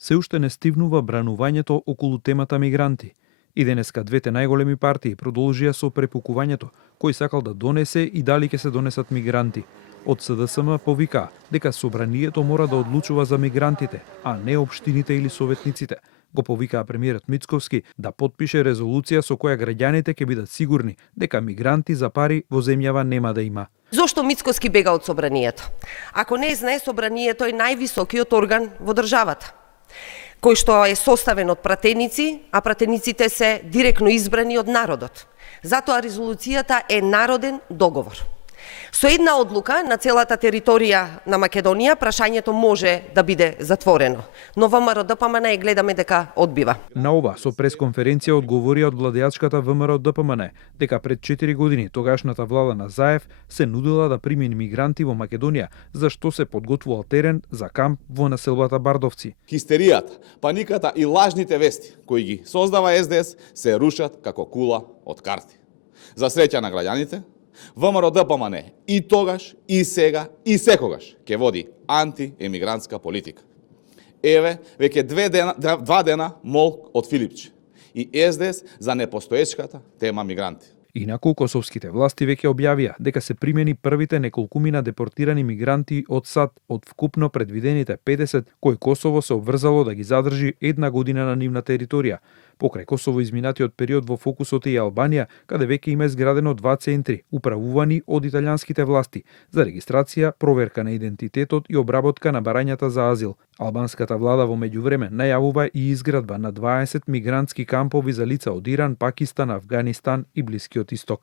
Се уште не стивнува бранувањето околу темата мигранти. И денеска двете најголеми партии продолжија со препукувањето, кој сакал да донесе и дали ќе се донесат мигранти. Од СДСМ повика дека собранието мора да одлучува за мигрантите, а не општините или советниците. Го повикаа премиерот Мицковски да потпише резолуција со која граѓаните ќе бидат сигурни дека мигранти за пари во земјава нема да има. Зошто Мицковски бега од собранието? Ако не знае, собранието е највисокиот орган во државата, кој што е составен од пратеници, а пратениците се директно избрани од народот. Затоа резолуцијата е народен договор. Со една одлука на целата територија на Македонија, прашањето може да биде затворено, но ВМРО-ДПМН гледаме дека одбива. На ова со пресконференција одговорија од владеачката ВМРО-ДПМН дека пред 4 години тогашната влада на Заев се нудила да прими мигранти во Македонија, зашто се подготвувал терен за камп во населбата Бардовци. Хистеријата, паниката и лажните вести кои ги создава СДС се рушат како кула од карти. За среќа на граѓаните, ВМРО-ДПМН и тогаш, и сега, и секогаш ќе води антиемигрантска политика. Еве, веќе два дена молк од Филипче и СДС за непостоечката тема мигранти. Инаку, косовските власти веќе објавија дека се примени првите неколкумина депортирани мигранти од САД од вкупно предвидените 50, кои Косово се обврзало да ги задржи една година на нивна територија. Покрај Косово изминатиот период во фокусот е и Албанија, каде веќе има изградено 2 центри, управувани од италијанските власти, за регистрација, проверка на идентитетот и обработка на барањата за азил. Албанската влада во меѓувреме најавува и изградба на 20 мигрантски кампови за лица од Иран, Пакистан, Авганистан и Блискиот Исток.